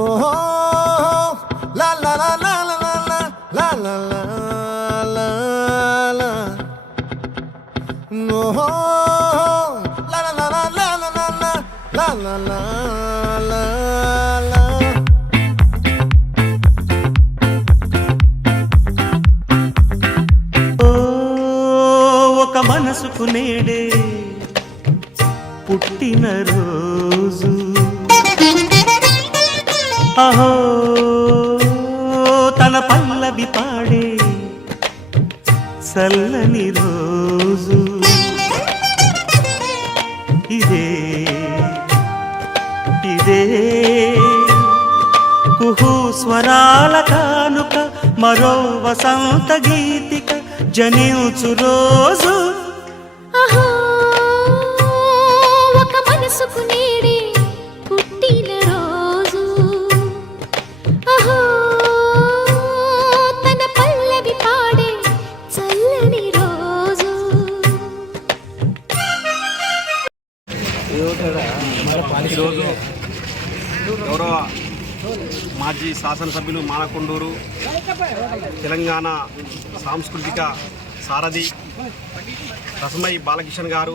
ఓహో లా లా లా లా లా లా లా లా లా ఓహో లా లా లా లా లా లా లా లా లా లా. ఒక మనసుకు నేడే పుట్టిన రోజు అహో తన పల్లవి పాడే చల్లని రోజు ఇదే ఇదే కుహు స్వరాల కానుక మరో వసంత గీతిక జనించు రోజు అహో ఒక మనసుకు నేడే పుట్టిన రోజు అహో తన పల్లవి పాడే చల్లని రోజు. ఈరోజు గౌరవ మాజీ శాసనసభ్యులు మానకొండూరు తెలంగాణ సాంస్కృతిక సారథి రసమై బాలకిషన్ గారు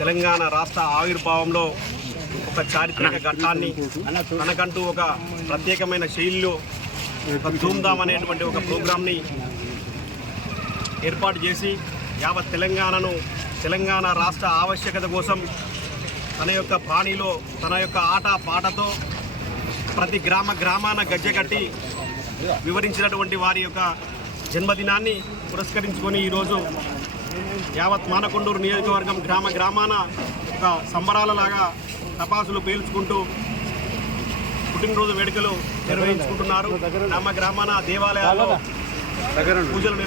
తెలంగాణ రాష్ట్ర ఆవిర్భావంలో ఒక చారిత్రక ఘట్టాన్ని తనకంటూ ఒక ప్రత్యేకమైన శైలిలో ఒక ధూమ్ధామ్ అనేటువంటి ఒక ప్రోగ్రాంని ఏర్పాటు చేసి యావత్ తెలంగాణను తెలంగాణ రాష్ట్ర ఆవశ్యకత కోసం తన యొక్క పాణిలో తన యొక్క ఆట పాటతో ప్రతి గ్రామాన గజ్జె కట్టి వివరించినటువంటి వారి యొక్క జన్మదినాన్ని పురస్కరించుకొని ఈరోజు యావత్ మానకొండూరు నియోజకవర్గం గ్రామాన ఒక సంబరాలలాగా టపాసులు పేల్చుకుంటూ పుట్టినరోజు వేడుకలు నిర్వహించుకుంటున్నారు. గ్రామాన దేవాలయాల్లో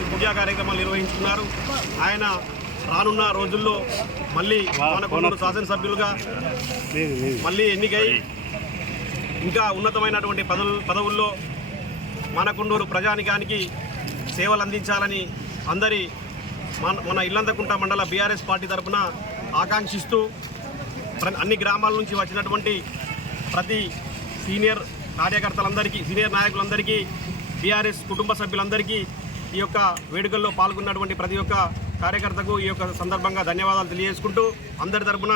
పూజా కార్యక్రమాలు నిర్వహించుకున్నారు. ఆయన రానున్న రోజుల్లో మళ్ళీ మానకొండూరు శాసనసభ్యులుగా మళ్ళీ ఎన్నికై ఇంకా ఉన్నతమైనటువంటి పదవుల్లో మానకొండూరు ప్రజానికానికి సేవలు అందించాలని మన ఇల్లంతకుంట మండల బీఆర్ఎస్ పార్టీ తరఫున ఆకాంక్షిస్తూ అన్ని గ్రామాల నుంచి వచ్చినటువంటి ప్రతి సీనియర్ కార్యకర్తలందరికీ సీనియర్ నాయకులందరికీ బీఆర్ఎస్ కుటుంబ సభ్యులందరికీ ఈ యొక్క వేడుకల్లో పాల్గొన్నటువంటి ప్రతి ఒక్క కార్యకర్తకు ఈ యొక్క సందర్భంగా ధన్యవాదాలు తెలియజేసుకుంటూ అందరి తరపున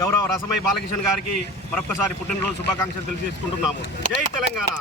గౌరవ రసమై బాలకిషన్ గారికి మరొకసారి పుట్టినరోజు శుభాకాంక్షలు తెలియజేసుకుంటున్నాము. జై తెలంగాణ.